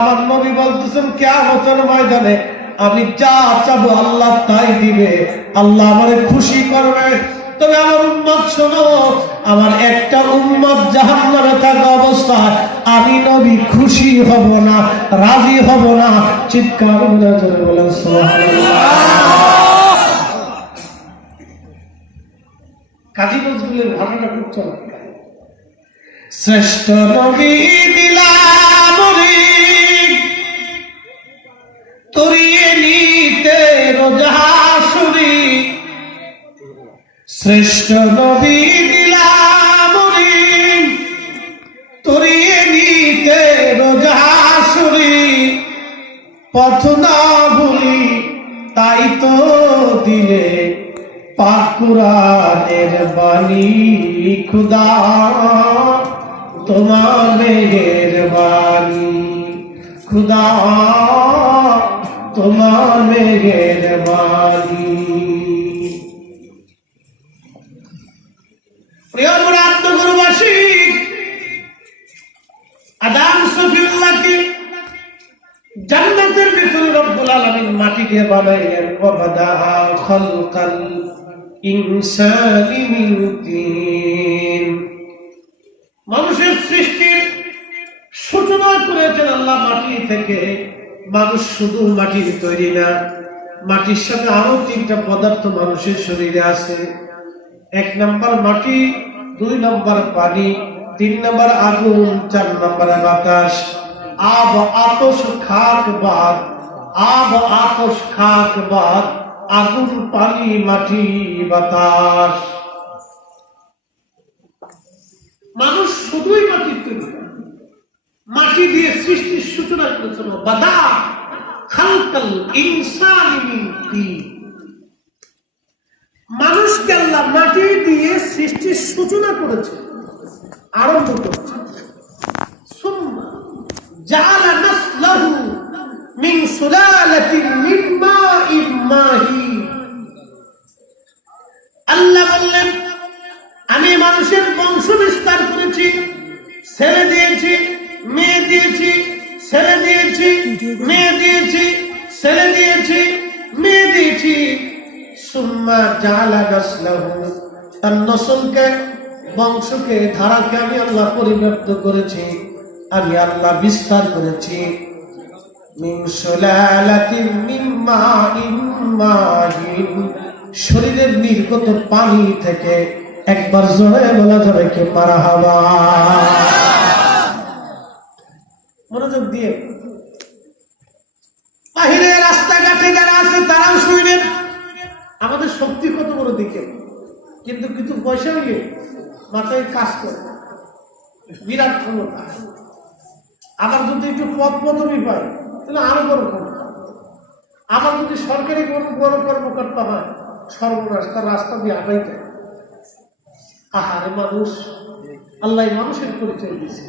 আমার নবী বলতেছেন, কেয়ামতের ময়দানে আমি যা চাবো আল্লাহ তাই দিবে। আল্লাহ আমারে খুশি করবে। তবে আমার উম্মত শোনো, আমার একটা উম্মত জাহান্নামে থাকা অবস্থায় আমি নবী খুশি হব না, রাজি হব না। চিৎকার কাজী নজরুলের ঘটনা খুব শ্রেষ্ঠ নবী দিলাম নিতে রোজাসুরি শ্রেষ্ঠ নবী দিলাম তরিয়ে নিতে রোজাসুরি পথ না ভুলি তাই তো দিলে পাকুরানের বাণী, খুদা তোমার মেঘের বাণী খুদা তোমার মেঘের আলামিন মাটিকে বানাইলেন তিন মানুষের সৃষ্টির সূচনা করেছেন আল্লাহ মাটি থেকে। মানুষ শুধু মাটির তৈরি না, মাটির সাথে আরও তিনটা পদার্থ মানুষের শরীরে আছে। এক নম্বর মাটি, দুই নম্বর পানি, তিন নম্বর আগুন, চার নম্বর বাতাস আব, আতস, খাক বাদ আব আতস খাক বাদ আগুন পানি, মাটি, বাতাস। মানুষ শুধুই মাটির তৈরি মাটি দিয়ে সৃষ্টির সূচনা করেছিল। বাদা, খালকাল ইনসানি মিন তিন। মানুষকে আল্লাহ মাটি দিয়ে সৃষ্টির সূচনা করেছে। আরম্ভ করেছে। আল্লাহ বললেন, আমি মানুষের বংশ বিস্তার করেছি, ছেলে দিয়েছি, মেয়ে দিয়েছি, ছেলে দিয়েছি, মেয়ে দিয়েছি, ছেলে দিয়েছি, মেয়ে দিয়েছি। সুম্মা জালা তার নসলকে, বংশকে, ধারাকে আমি আল্লাহ পরিব্যাপ্ত করেছি, আমি আল্লাহ বিস্তার করেছি। মিন সুলালাতিন মিন মাইন মাহিন শরীরের নির্গত পানি থেকে একবার জোরে বলা যাবে কি মারা মনোযোগ দিয়ে। বাহিরে রাস্তাঘাটে যারা আছে, তারাও শুনলেন আমাদের শক্তি কত বড় দিকে। কিন্তু কিছু পয়সা হইলে মাথায় কাজ করে। বিরাট ক্ষমতা। আমার যদি একটু পদ পদবি পাই তাহলে আরও বড় আমার যদি সরকারি বড় কর্মকর্তা হয়, সর্বনাশ, তার রাস্তা দিয়ে আগাইতে আহারে মানুষ, আল্লাহ মানুষের পরিচয় দিয়েছে।